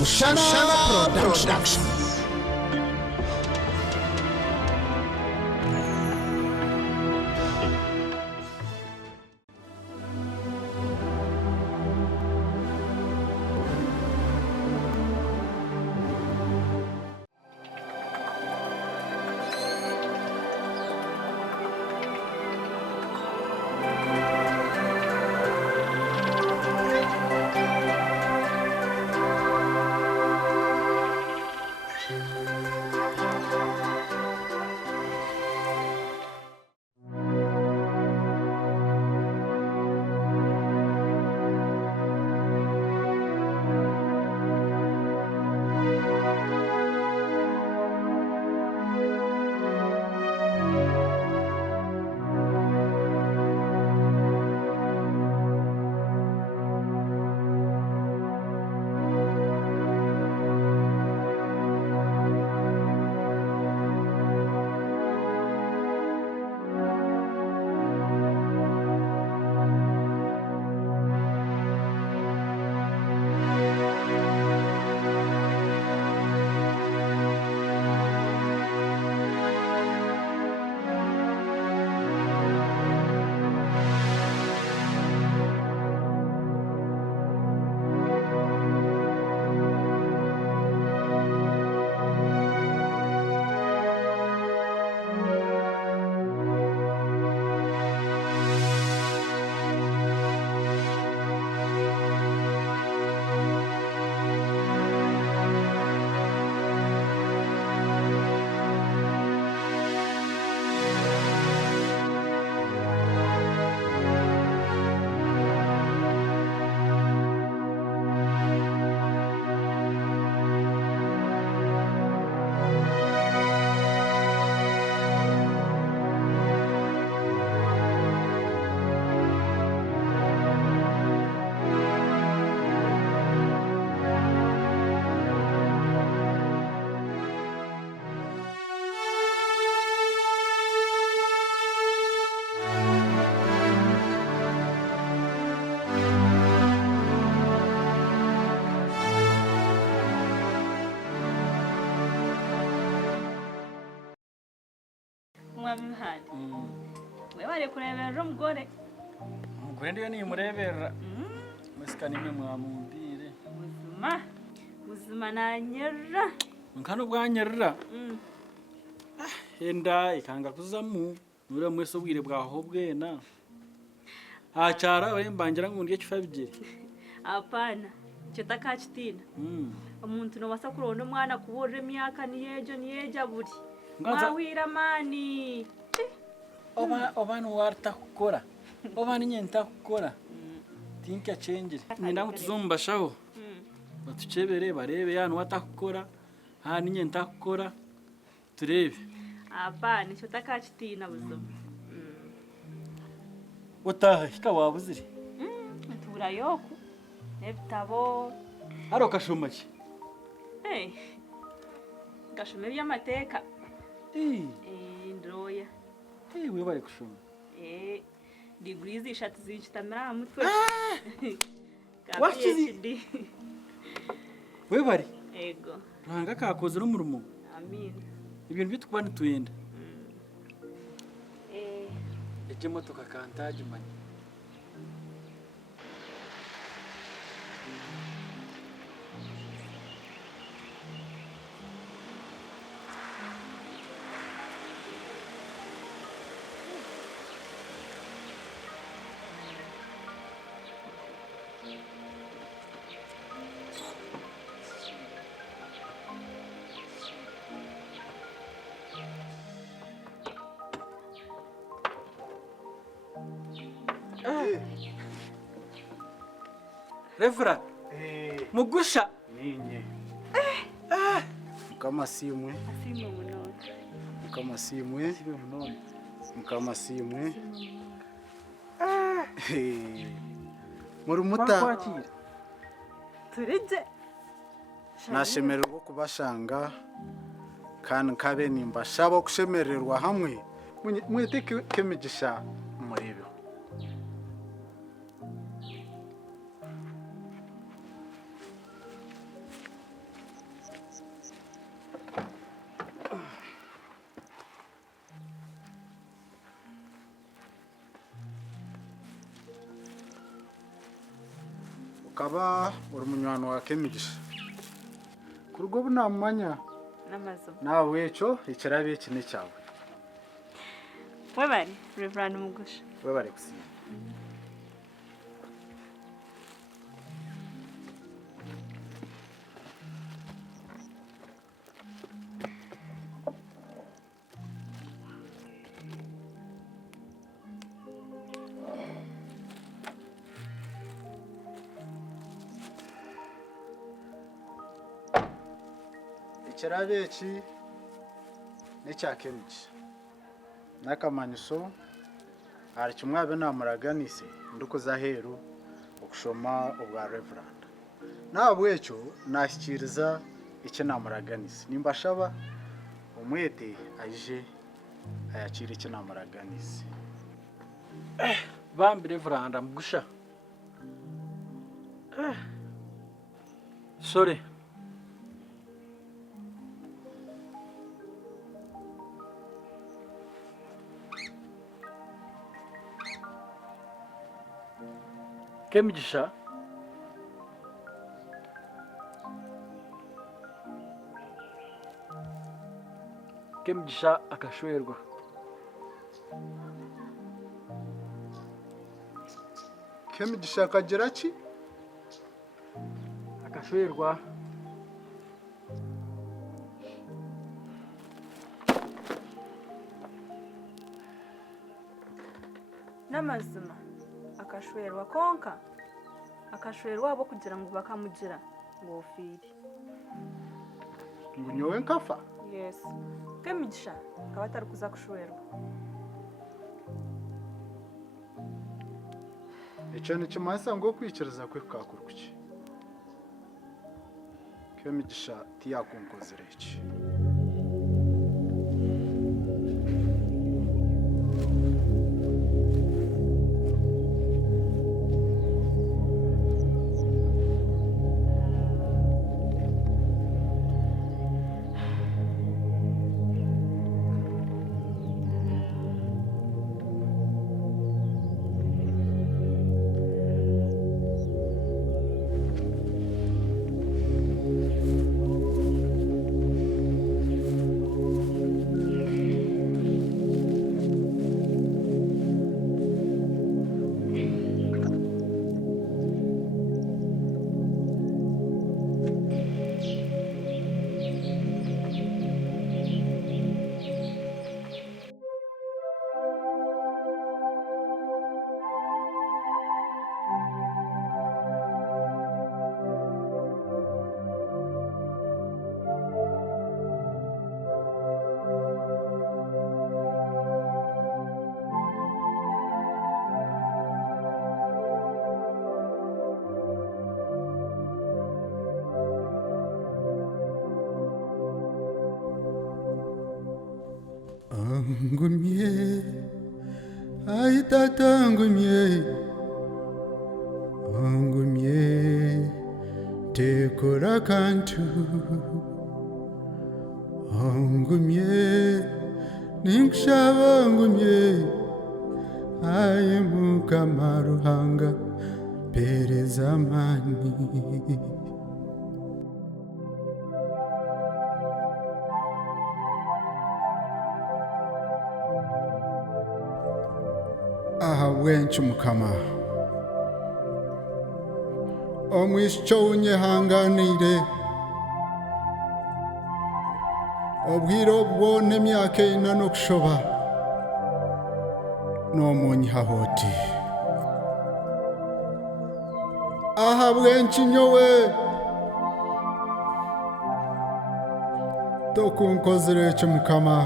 Mushana Production. Wewe kurebera umugore ndiyo ni murebera musikani mwe mwamumbire ubuzima nanyera nkano bwanyerera enda ikanga kuzamu nure mwese ubwire bwaho bwena acara barembangira ngo ndiye kifabigire apana cyo takachitina umuntu no basa kuronda umwana kuborera imyaka niyeja buri mwawira mani Oba nuwarta kukora. Oba ninyenta kukora. Tinka change. Nenda kutuzombashaho. Batuchebere barebe ya nuwata kukora. Ha ninyenta kukora. Turebe. Apa nicho takachitina buzo. Ota hika wabuzire. Tura yoku. Nebitabo. Aro kashomachi. Kashome by'amateka. Ndoya. We bari kushoma. Degrees ishatu zinchitamira mutwe. Wachizi. We bari. Ego. Ruhanga kakoze no murumo. Amin. Ibintu bitukubana tuyenda. Eje motoka kantaje manye. Refra. Mugusha. Ninye. Mukamasimwe. Asimwe munono. Mukamasimwe. Mukamasimwe. Murumuta. Turije. Nashemererwa kubashanga kandi kabe nimba shabo kushemererwa hamwe. Mwete kemigisha muribe. ukaba uri munywani wa Kemigisha kurwo bunamanya n'amazima nawe eco ikirabe kine cyawe we bari Reverend Mugusha we bari gusinya ikirabe iki n'icya Kemigisha n'akamanyiso hari kimwabe namuraganise ndukuza heru okushoma obwa Reverend nabwe eco nashyikiriza icyo namuraganise nimbashaba umwete aje ayakira icyo namuraganise bambi Reverend Mugusha sorry Kemigisha akashwerwa Kemigisha akagira ki akashwerwa n'amazima akashwerwa konka akashwerwa abo kugira ngo bakamugira ngo ofiri ngo nyowe nkafa yes Kemigisha akaba atari kuza kushwerwa icyo ni kimasa ngo kwikiriza kwe kakuruki Kemigisha tiyakunkozera iki Angumye, ay tata angumye, angumye, tekora kantu, angumye, ninkshava angumye, ay mukamaruhanga, perezamani. Aha wenchu mukama omwisho unyehanganire obwiro bwone emyaka ina n'okushoba n'omunyihahoti aha bwenchi nyowe tokunkozere ekyo mukama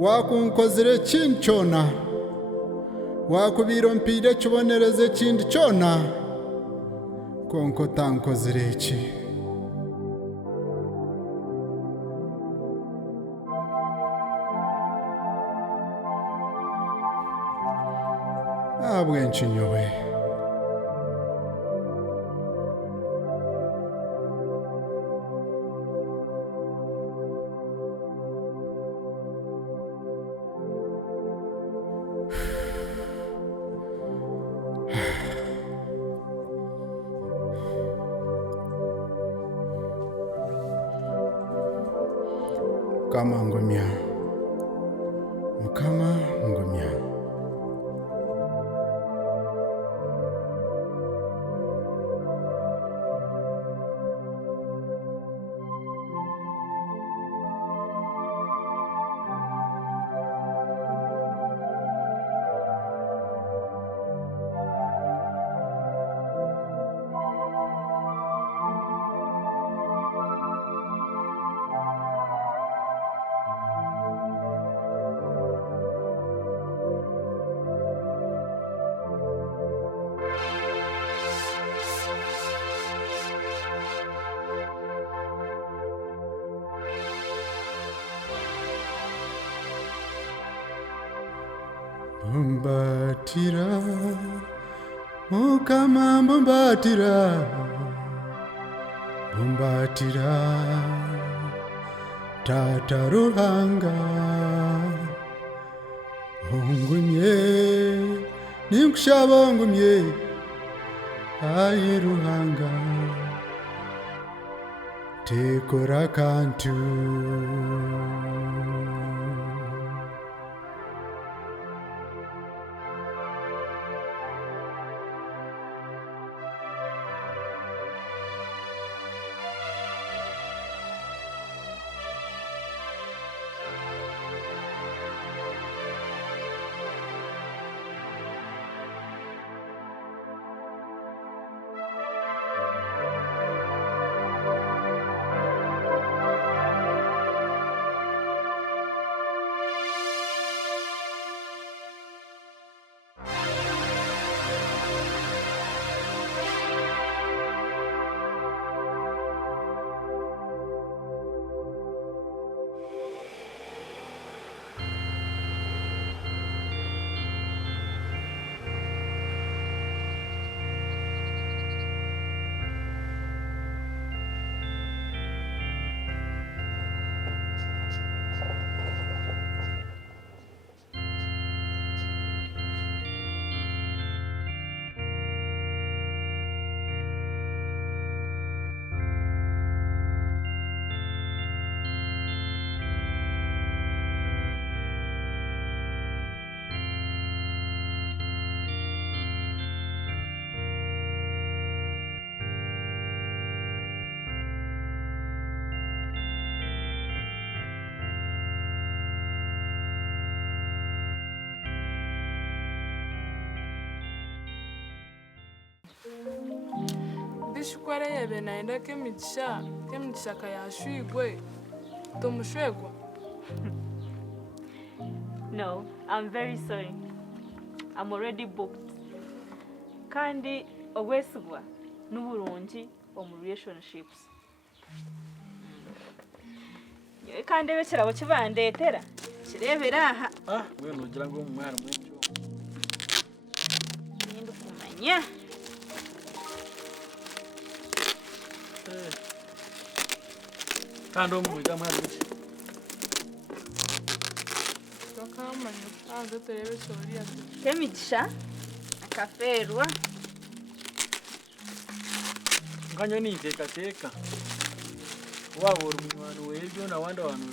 wakunkozere ekintu kyona wakubira ompire kibonereze ekindi kyona konka otankozere eki ahabwenki nyowe Mukama ngomya. Mukama ngomya. Bombatira, Mukama bombatira, bombatira, Tata Ruhanga, ongumye, nimkushaba ongumye, aye Ruhanga, tekora kantu. Bishukwareye benaenda kemigisha kayashwigwe tomushwegwa. No, I'm very sorry. I'm already booked. Kandi obwesigwa n'uburungi mu relationships. Kandi bekirabo kibandetera kirebera aha. Mwe nugira ngo umwana mw'icyo. Nindu kumanya. Kandi omwiga mwana mw'icyo. Bakamanya kandi turebe cyoriya. Kemigisha akaferwa. Nganyo ni teka. Wabura umwana w'ibyo na wanda abantu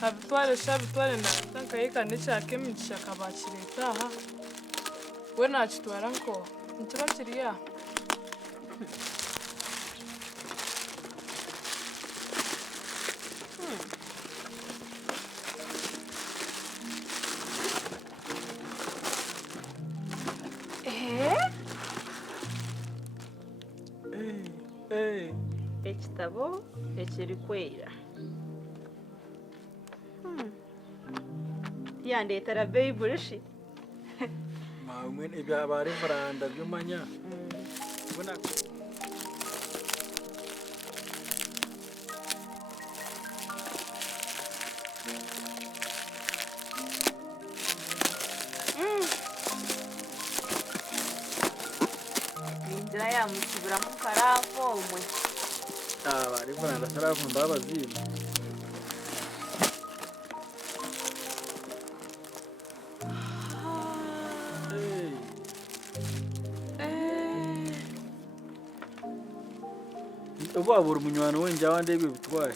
Habitware na tankayika n'icya kemigisha kabakireta aha. We nakitwara nko nkiba kiriya. Ekitabo ekiri kwera. Yandetera Bible shi. Mwe ibya bare faranda byumanya. Bona Inzira ya musubira mu karafo umwe. bare faranda sarafu mbabazima. Wabura umunywano wenjye abandi bitwaye.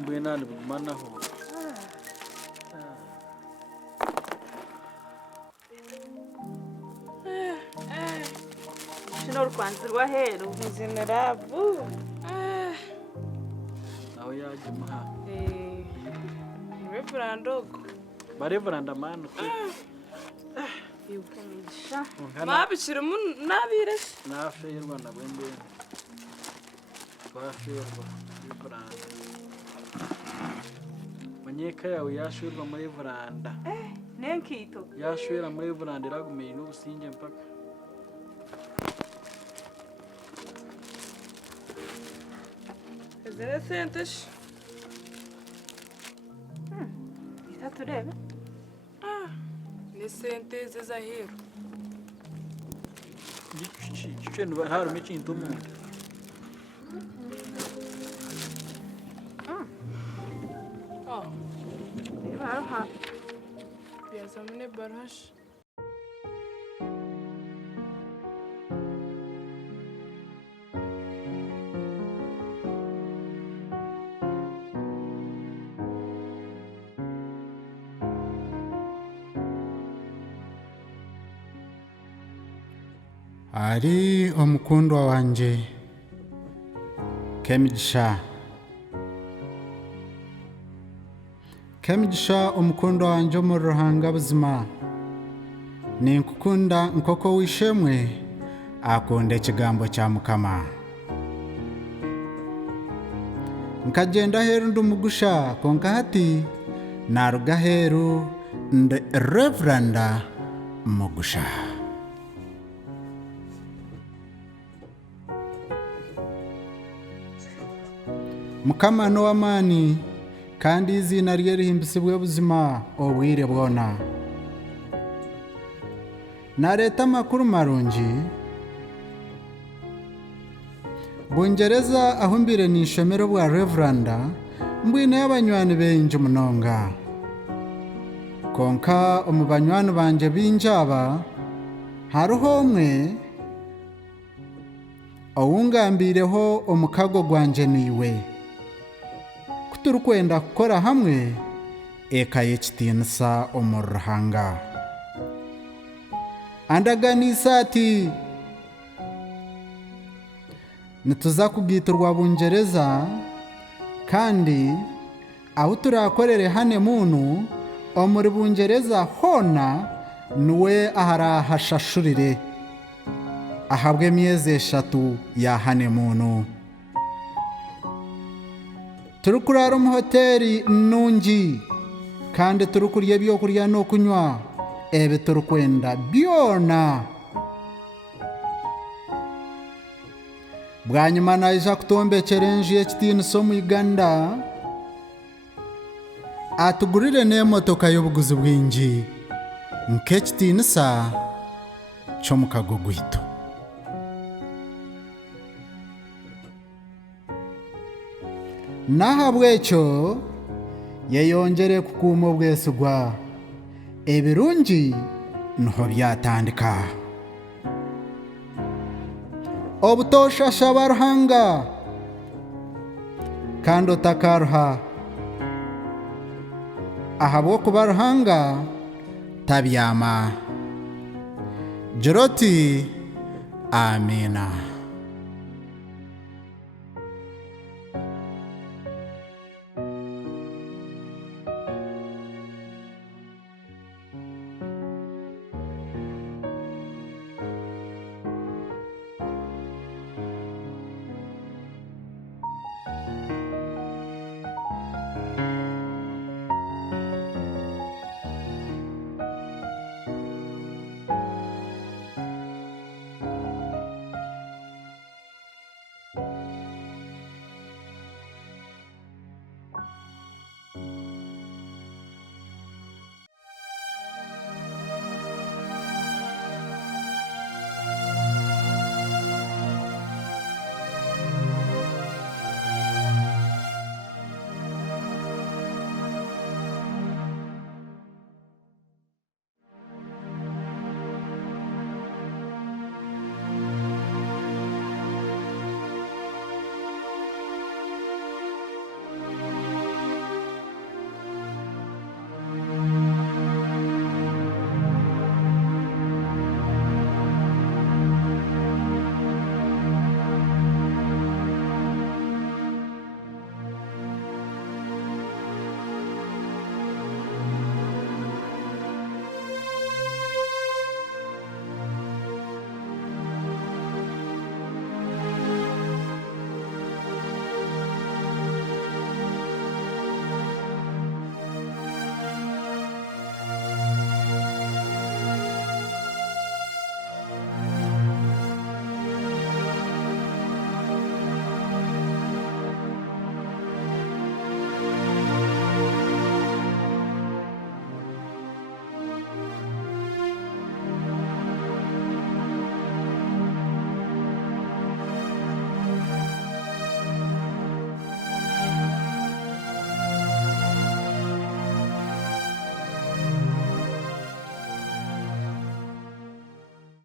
Mbwe nani bugumanaho. Shino rwanzi rwa heru. General. Nawe yaje muha. Reverandogo. Bareveranda manu. Kyomukazi. Mabishirimo nabire. Naferwa na bwende. Twaferwa Reveranda. Manyeka yawe yashurwa muri Reveranda. Nenkito. Yashwera muri Reveranda iragumiye n'ubusinge mpaka. Ezere sentes. Turebe. Ni sente z'ahero. Chintu harume chintu umuntu. Baruha. Yazamune baruhash. ari omukundwa wanje Kemigisha omukundwa wanje mu ruhanga buzima ninkukunda nkoko wishemwe akunda ekigambo kya Mukama nkagenda heru ndumugusha konka hati naruga heru ndi Reveranda Mugusha Mukama no amani kandi izina rye rihimbisibwe buzima obwire bwona nareta amakuru marungi Bungereza aho mbire ni ishomero bwa Reveranda mbwine y'abanywani benje munonga konka umubanywani banje binjaba haruho umwe owungambireho omukago gwanje niwe turukwenda kukora hamwe eka y'Ekitinisa omu ruhanga andaganisa ati nituza kugiturwa Bungereza kandi aho turakorere hane muntu omuri Bungereza hona niwe aharahashashurire ahabwe myezi 3 ya hane muntu turukurara mu hoteli nungi kandi turukurya byo kurya no kunywa ebe turukwenda byona bwanyuma naija kutombekera enju y'Ekitinisa mu Uganda atugurire n'emotoka y'obuguzi bwingi nk'Ekitinisa ky'omukago gwitu nahabwekyo yeyongere kukuuma obwesigwa ebirungi niho byatandika obutoshasha baruhanga kandi otakaruha ahabw'okuba ruhanga tabyama jiroti amina